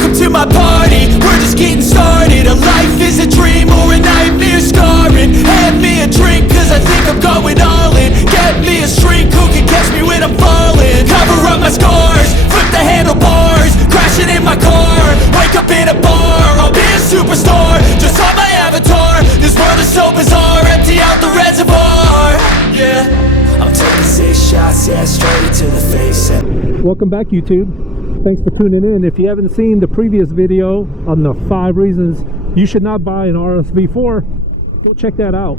Welcome to my party, we're just getting started. A life is a dream or a nightmare scarring. Hand me a drink cause I think I'm going all in. Get me a shrink who can catch me when I'm falling. Cover up my scars, flip the handlebars, crashing in my car, wake up in a bar. I'll be a superstar, just on my avatar. This world is so bizarre, empty out the reservoir. Yeah, I'm taking 6 shots, yeah, straight to the face. Welcome back, YouTube. Thanks for tuning in. If you haven't seen the previous video on the 5 reasons you should not buy an RSV4, go check that out.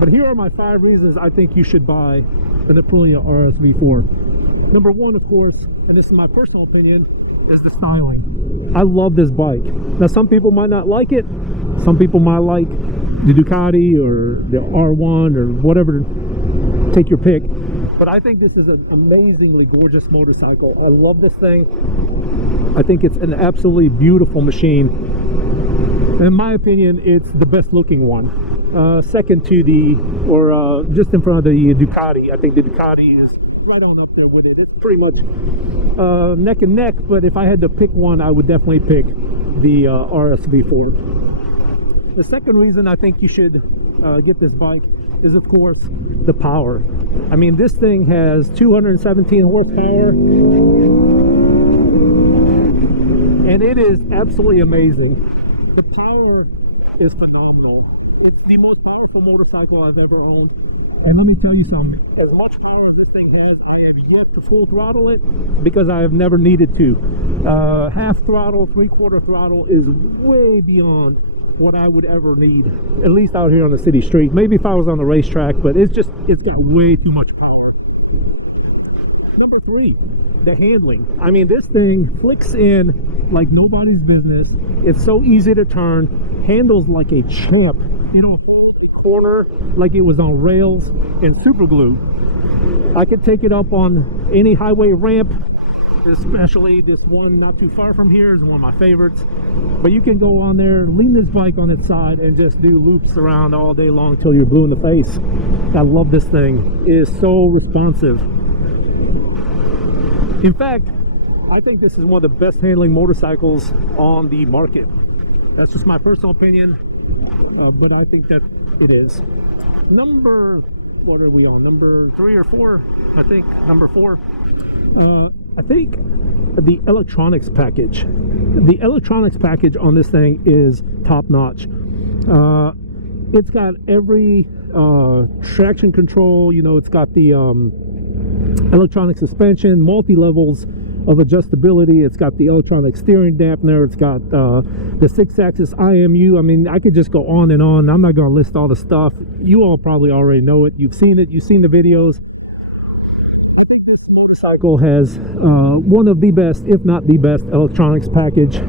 But here are my 5 reasons I think you should buy an Aprilia RSV4. Number 1, of course, and this is my personal opinion, is the styling. I love this bike. Now, some people might not like it. Some people might like the Ducati or the R1 or whatever. Take your pick. But I think this is an amazingly gorgeous motorcycle. I love this thing. I think it's an absolutely beautiful machine. In my opinion, it's the best looking one. Second to the, or just in front of the Ducati. I think the Ducati is right on up there with it. It's pretty much neck and neck, but if I had to pick one, I would definitely pick the RSV4. The second reason I think you should get this bike is, of course, the power. I mean, this thing has 217 horsepower, and it is absolutely amazing. The power is phenomenal. It's the most powerful motorcycle I've ever owned. And let me tell you something, as much power as this thing has, I have yet to full throttle it because I have never needed to. Half throttle, 3/4 throttle is way beyond what I would ever need, at least out here on the city street. Maybe if I was on the racetrack, but it's got way too much power. Number 3, the handling. I mean, this thing flicks in like nobody's business. It's so easy to turn, handles like a champ. It'll hold the corner like it was on rails and super glue. I could take it up on any highway ramp, especially this one not too far from here is one of my favorites. But you can go on there, lean this bike on its side, and just do loops around all day long till you're blue in the face. I love this thing. It is so responsive. In fact, I think this is one of the best handling motorcycles on the market. That's just my personal opinion, but I think that it is. What are we on? Number 3 or 4? I think number 4. I think the electronics package. The electronics package on this thing is top notch. It's got every traction control. You know, it's got the electronic suspension, multi-levels of adjustability. It's got the electronic steering dampener. It's got the 6-axis IMU. I mean, I could just go on and on. I'm not going to list all the stuff. You all probably already know it. You've seen it. You've seen the videos. I think this motorcycle has one of the best, if not the best, electronics package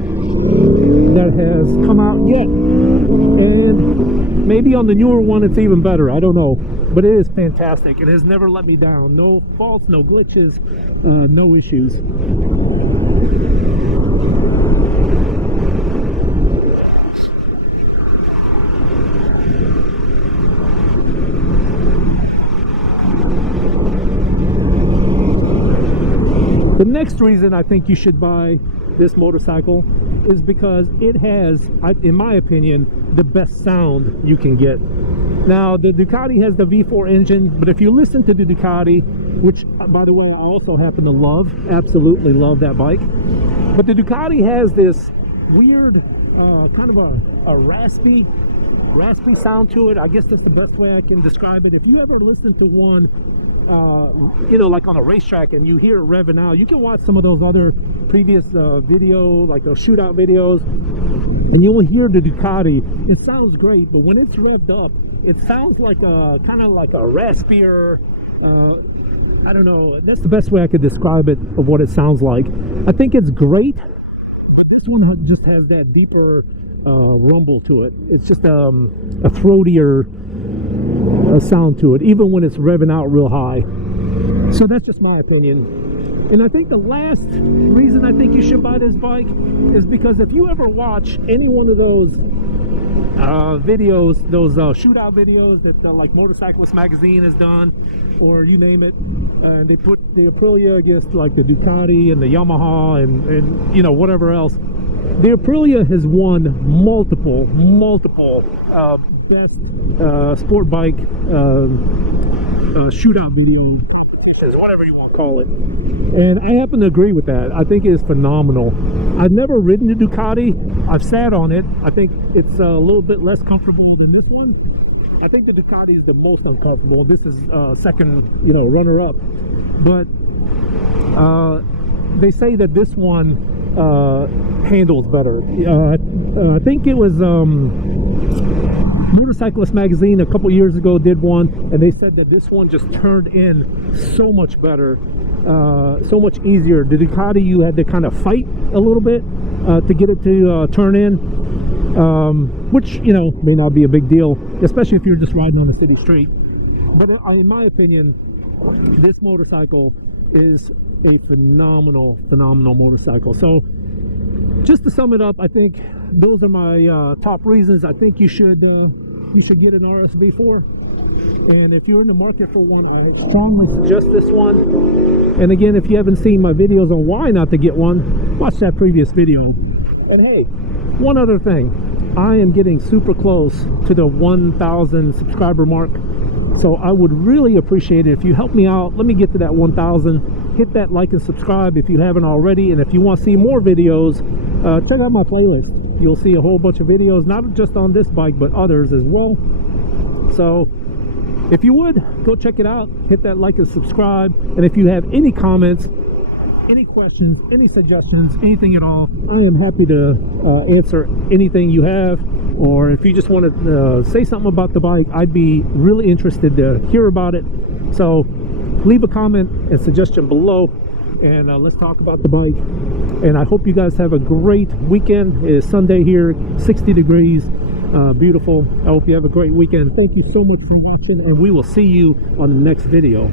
that has come out yet. And maybe on the newer one it's even better. I don't know. But it is fantastic. It has never let me down. No faults, no glitches, no issues. The next reason I think you should buy this motorcycle is because it has, in my opinion, the best sound you can get. Now, the Ducati has the V4 engine, but if you listen to the Ducati, which, by the way, I also happen to love, absolutely love that bike, but the Ducati has this weird, kind of a raspy sound to it. I guess that's the best way I can describe it. If you ever listen to one, you know, like on a racetrack and you hear it revving out, you can watch some of those other previous like those shootout videos, and you'll hear the Ducati. It sounds great, but when it's revved up, it sounds like a kind of like a raspier, I don't know, that's the best way I could describe it, of what it sounds like. I think it's great, but this one just has that deeper rumble to it. It's just a throatier sound to it, even when it's revving out real high. So that's just my opinion. And I think the last reason I think you should buy this bike is because if you ever watch any one of those videos, those shootout videos that like Motorcyclist Magazine has done, or you name it. They put the Aprilia against like the Ducati and the Yamaha and you know, whatever else. The Aprilia has won multiple best sport bike shootout videos, whatever you want to call it, and I happen to agree with that. I think it is phenomenal. I've never ridden the Ducati. I've sat on it. I think it's a little bit less comfortable than this one. I think the Ducati is the most uncomfortable. This is second, you know, runner up, but they say that this one handles better. I think it was Motorcyclist Magazine a couple years ago did one, and they said that this one just turned in so much better, so much easier. The Ducati, you had to kind of fight a little bit to get it to turn in, which, you know, may not be a big deal, especially if you're just riding on the city street. But in my opinion, this motorcycle is a phenomenal motorcycle. So just to sum it up, I think those are my top reasons. I think you should get an RSV4, and if you're in the market for one, I strongly suggest this one. And again, if you haven't seen my videos on why not to get one, watch that previous video. And hey, one other thing, I am getting super close to the 1,000 subscriber mark, so I would really appreciate it if you help me out. Let me get to that 1,000. Hit that like and subscribe if you haven't already, and if you want to see more videos, check out my playlist. You'll see a whole bunch of videos, not just on this bike but others as well. So if you would, go check it out, hit that like and subscribe. And if you have any comments, any questions, any suggestions, anything at all, I am happy to answer anything you have. Or if you just want to say something about the bike, I'd be really interested to hear about it. So leave a comment and suggestion below, and let's talk about the bike. And I hope you guys have a great weekend. It is Sunday here, 60 degrees, beautiful. I hope you have a great weekend. Thank you so much for watching, and we will see you on the next video.